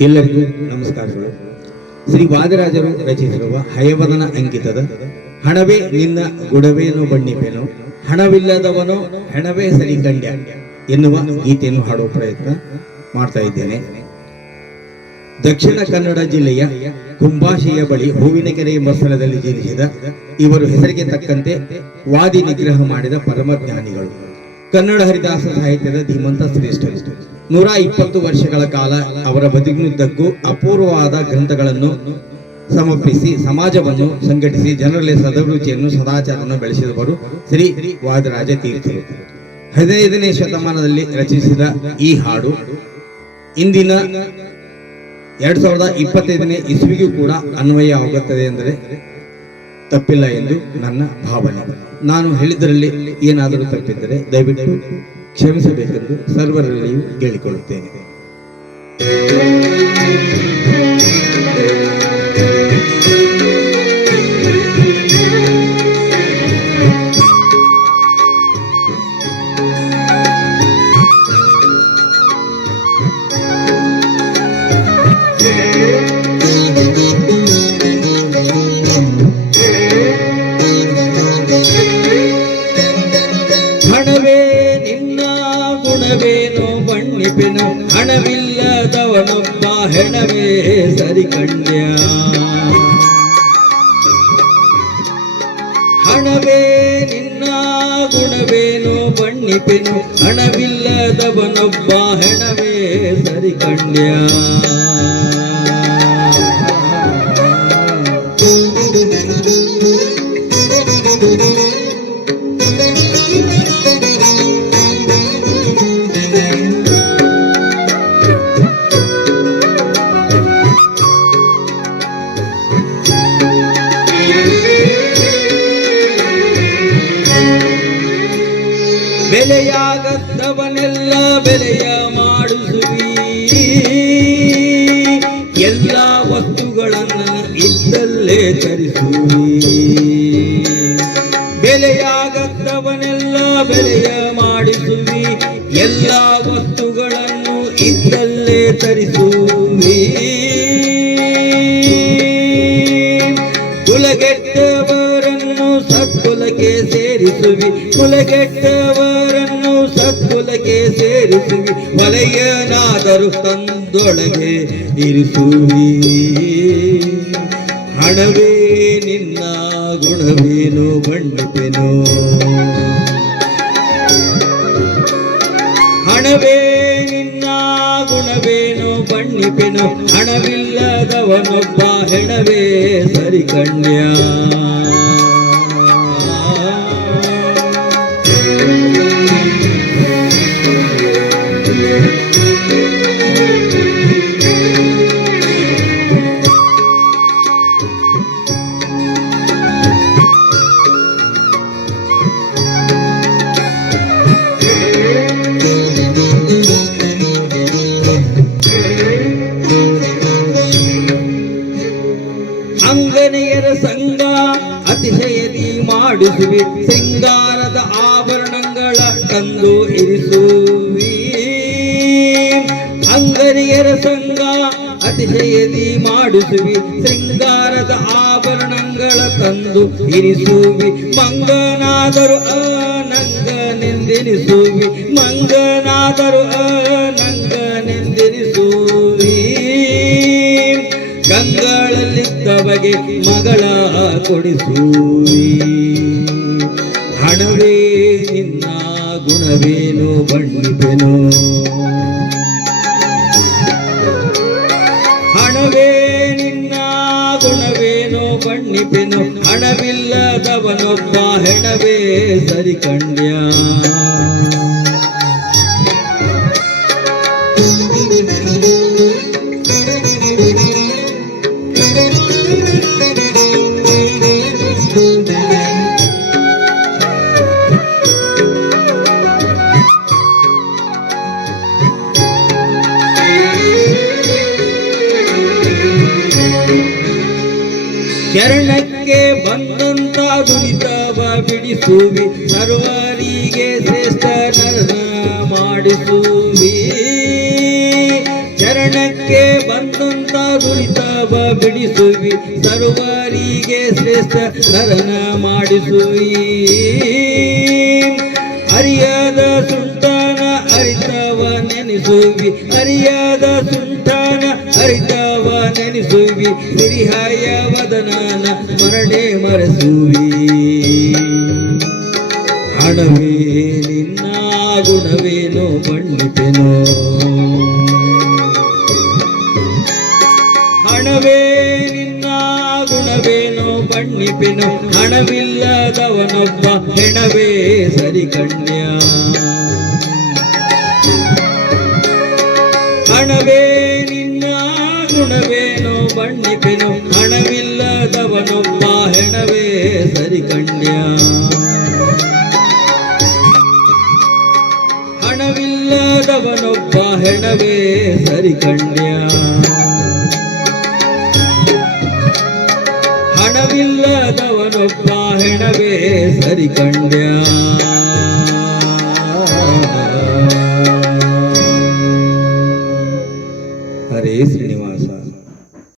ಎಲ್ಲರಿಗೂ ನಮಸ್ಕಾರಗಳು. ಶ್ರೀ ವಾದರಾಜರು ರಚಿಸಿರುವ ಹಯವದನ ಅಂಕಿತದ, ಹಣವೇ ನಿನ್ನ ಗುಡವೇನು ಬಣ್ಣಿಪೆನು, ಹಣವಿಲ್ಲದವನು ಹೆಣವೇ ಸರಿ ಕಂಡ್ಯ ಎನ್ನುವ ಗೀತೆಯನ್ನು ಹಾಡುವ ಪ್ರಯತ್ನ ಮಾಡ್ತಾ ಇದ್ದೇನೆ. ದಕ್ಷಿಣ ಕನ್ನಡ ಜಿಲ್ಲೆಯ ಕುಂಬಾಶಿಯ ಬಳಿ ಹೂವಿನಕೆರೆ ಸ್ಥಳದಲ್ಲಿ ಜನಿಸಿದ ಇವರು ಹೆಸರಿಗೆ ತಕ್ಕಂತೆ ವಾದಿ ನಿಗ್ರಹ ಮಾಡಿದ ಪರಮಜ್ಞಾನಿಗಳು. ಕನ್ನಡ ಹರಿದಾಸ ಸಾಹಿತ್ಯದ ಧೀಮಂತ ಶ್ರೇಷ್ಠರು. ನೂರ ಇಪ್ಪತ್ತು ವರ್ಷಗಳ ಕಾಲ ಅವರ ಬದುಕಿನುದ್ದಕ್ಕೂ ಅಪೂರ್ವವಾದ ಗ್ರಂಥಗಳನ್ನು ಸಮರ್ಪಿಸಿ ಸಮಾಜವನ್ನು ಸಂಘಟಿಸಿ ಜನರಲ್ಲಿ ಸದಭಿರುಚಿಯನ್ನು, ಸದಾಚಾರವನ್ನು ಬೆಳೆಸಿದವರು ಶ್ರೀ ವಾದರಾಜ ತೀರ್ಥರು. ಹದಿನೈದನೇ ಶತಮಾನದಲ್ಲಿ ರಚಿಸಿದ ಈ ಹಾಡು ಇಂದಿನ ಎರಡ್ ಸಾವಿರದ ಇಪ್ಪತ್ತೈದನೇ ಇಸ್ವಿಗೂ ಕೂಡ ಅನ್ವಯ ಆಗುತ್ತದೆ ಎಂದರೆ ತಪ್ಪಿಲ್ಲ ಎಂದು ನನ್ನ ಭಾವನೆ. ನಾನು ಹೇಳಿದರಲ್ಲಿ ಏನಾದರೂ ತಪ್ಪಿದ್ದರೆ ದಯವಿಟ್ಟು ಕ್ಷಮಿಸಬೇಕೆಂದು ಸರ್ವರಲ್ಲಿಯೂ ಕೇಳಿಕೊಳ್ಳುತ್ತೇನೆ. ಹಣವಿಲ್ಲದವನೊಬ್ಬ ಹೆಣವೇ ಸರಿ ಕಂಡ್ಯ ಹಣವೇ ನಿನ್ನ ಗುಣವೇನು ಬಣ್ಣಿಪೆನು. ಹಣವಿಲ್ಲದವನೊಬ್ಬ ಹೆಣವೇ ಸರಿ ಕಂಡ್ಯ ಬೆಲೆಯಾಗದ್ದವನೆಲ್ಲ ಬೆಲೆಯ ಮಾಡಿಸುವಿ. ಎಲ್ಲ ವಸ್ತುಗಳನ್ನು ಇದ್ದಲ್ಲೇ ತರಿಸುವಿ. ಬೆಲೆಯಾಗದ್ದವನೆಲ್ಲ ಬೆಲೆಯ ಮಾಡಿಸುವಿ. ಎಲ್ಲ ವಸ್ತುಗಳನ್ನು ಇದ್ದಲ್ಲೇ ತರಿಸುವಿ. ಸತ್ಕುಲಕ್ಕೆ ಸೇರಿಸುವಿ. ಕುಲಗೆಟ್ಟವರನ್ನು ಸತ್ಕುಲಕ್ಕೆ ಸೇರಿಸುವಿ. ವಲಯನಾದರೂ ತಂದೊಳಗೆ ಇರಿಸುವಿ. ಹಣವೇ ನಿನ್ನ, ಗುಣವೇನು, ಬಣ್ಣಿಪೆನು? ಹಣವೇ ನಿನ್ನ, ಗುಣವೇನು, ಬಣ್ಣಿಪೆನು? ಹಣವಿಲ್ಲದವನೊಬ್ಬ ಹೆಣವೇ ಸರಿ ಕಂಡ್ಯ ಅಂಗನೆಯರ ಸಂಘ ಅತಿಶಯದಿ ಮಾಡಿಸುವಿ. ಸಿಂಗಾರದ ಆಭರಣಗಳ ತಂದು ಇರಿಸುವಿ. ಅಂಗರಿಯರ ಸಂಘ ಅತಿಶಯದಿ ಮಾಡಿಸುವಿ. ಸಿಂಗಾರದ ಆಭರಣಗಳ ತಂದು ಇರಿಸುವಿ. ಮಂಗನಾದರೂ ಅನಂಗನೆಂದೆನಿಸುವಿ ಮಂಗನಾದರು ಅನಂಗನೆಂದೆನಿಸುವಿ ಗಂಗಳಲ್ಲಿದ್ದವಗೆ ಮಗಳ ಕೊಡಿಸುವಿ. ಹಣವೇ ನಿನ್ನ ಗುಣವೇನು ಬಣ್ಣಿಪೆನು? ಹಣವೇ ನಿನ್ನ ಗುಣವೇನು ಬಣ್ಣಿಪೆನು? ಹಣವಿಲ್ಲದವನೊಬ್ಬ ಹೆಣವೇ ಸರಿ ಕಂಡ್ಯ ಶರಣಕ್ಕೆ ಬಂದಂತ ದುರಿತವ ಬಿಡಿಸುವಿ ಸರ್ವರಿಗೆ ಶ್ರೇಷ್ಠ ಮಾಡಿಸುವಿ. ಶರಣಕ್ಕೆ ಬಂದಂತ ದುರಿತವ ಬಿಡಿಸುವಿ ಸರ್ವರಿಗೆ ಶ್ರೇಷ್ಠ ನರನ ಮಾಡಿಸುವಿ. ಅರಿಯದ ಸುಲ್ತಾನ ಅರಿತವ ನೆನೆಸುವಿ ಅರಿಯದ ಸುಲ್ತಾನ ನೆನೆಸುವಿ ಸಿರಿಹಾಯ ವದನನ ಮರಣೆ ಮರೆಸುವಿ. ಹಣವೇ ನಿನ್ನ ಗುಣವೇನೋ ಬಣ್ಣಿತೆನೋ ಹಣವೇ ನಿನ್ನ ಗುಣವೇನೋ ಬಣ್ಣಿಪೆನೋ ಹಣವಿಲ್ಲದವನೊಬ್ಬ ಹೆಣವೇ ಸರಿ ಕಣ್ಯ ಹಣವೇ ಬಣ್ಣಿಪೆನೋ ಹಣವಿಲ್ಲದವನೊಬ್ಬ ಹೆಣವೇ ಸರಿ ಕಣ್ಯ ಹಣವಿಲ್ಲದವನೊಬ್ಬ ಹೆಣವೇ ಸರಿ ಕಣ್ಯ ಹಣವಿಲ್ಲದವನೊಬ್ಬ ಹೆಣವೇ ಸರಿ ಕಂಡ್ಯ